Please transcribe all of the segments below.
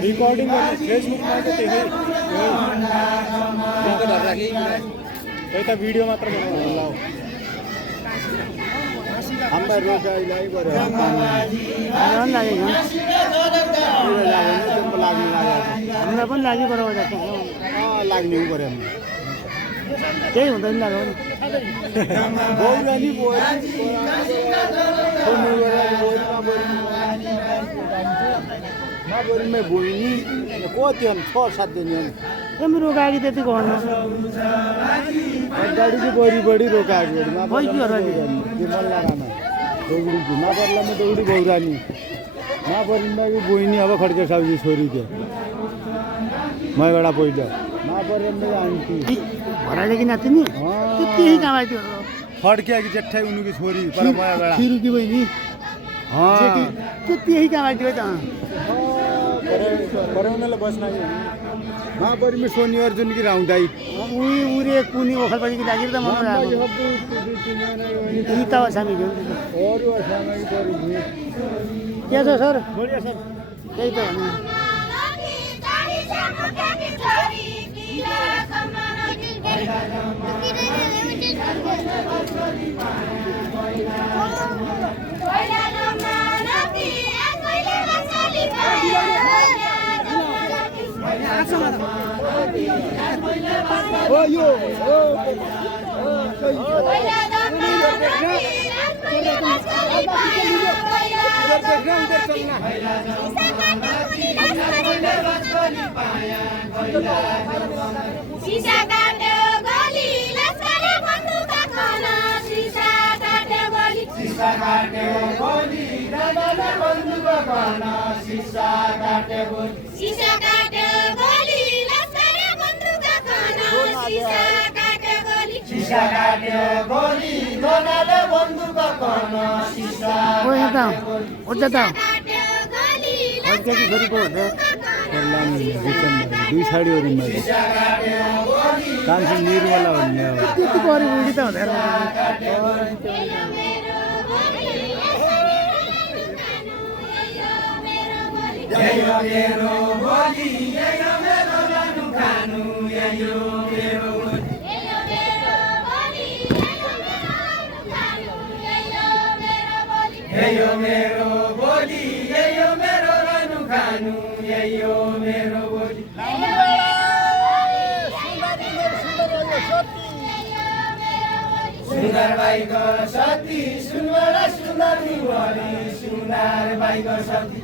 recording Facebook में तो त्यही वीडियो मात्र बनाउनु हाम्रो रोजाइलाई गरे हामीलाई पनि लाग्यो बराबर लाग्ने गरे केही हुँदैन लाग्यो बौरानी बोरीमै बोइनी कति हो 6-7 दिन हो मेरो गाडी त्यति गर्नु गाडी चाहिँ बढी रोकाएको मल्लामा दौडी मापर्लामा दौडी बौरानी मापरिमा बोइनी अब खड्के साउजी छोरी थियो मैबाट पहिलो मापरमा आन्टी भराइले कि नाति नि त्यही काम आइदियो खड्के कि जेठै उनीकी छोरी पर मैबाट फिरुकी बहिनी त्यही काम आइदियो त कराउनलाई बस्न मापरिमा सोनी अर्जुन कि राउँदै उरे कुनी ओखलपछि कि लागि त म त सामी अरू सामी के छ सर बढिया सर त्यही त भन्नु शीशा काट्यो गोली लस्करे बन्दुक खाना शीशा काट्यो गोली शीशा काट्यो गोली लस्करे बन्दुक खाना शीशा काट्यो गोली शीशा काट्यो गोली लस्करे बन्दुक खाना शीशा काट्यो गोली शीशा काट्यो गोली लस्करे बन्दुक खाना शीशा काट्यो गोली दुई साडीहरूमा कान्छी निर्मला भन्ने त्यति गरी उडी त हुँदैन सुन्दर बाईको सती सुनवला सुन्दर निवारी सुन्दर बाईको सती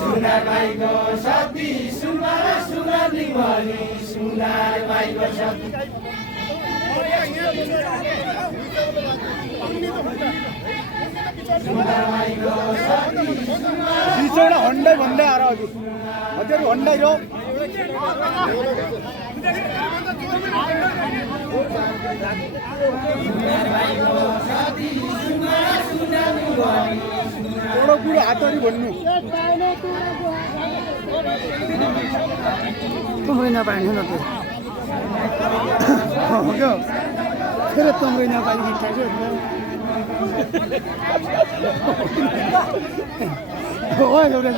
सुन्दर बाईको सती सुनवला सुन्दर निवारी सुन्दर बाईको सती बिचौडा हन्डै भन्दै आएर हजुर हन्डै हो बुढो हातहरू भन्नु तुम्हारे नपाइने न त्यो फेरि तुम्हारे नपाइने हो एउटा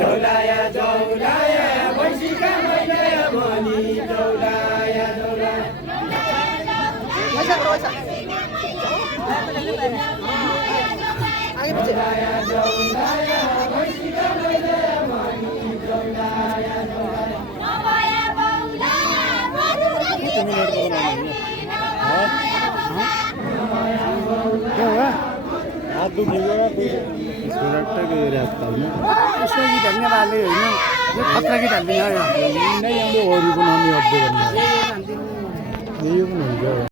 जौलाया जौलाया बैसिका मैलाया भनी जौलाया जौलाया जौलाया जौलाया बैसिका मैलाया भनी जौलाया जौलाया नवाया बौलाया हात दुखेको छोराटा गएर उसको गीत धन्यवाद होइन यो खतरा गीत हाल्दिनँ अरू पनि हामी अब्दो भन्ने यही पनि हुन्छ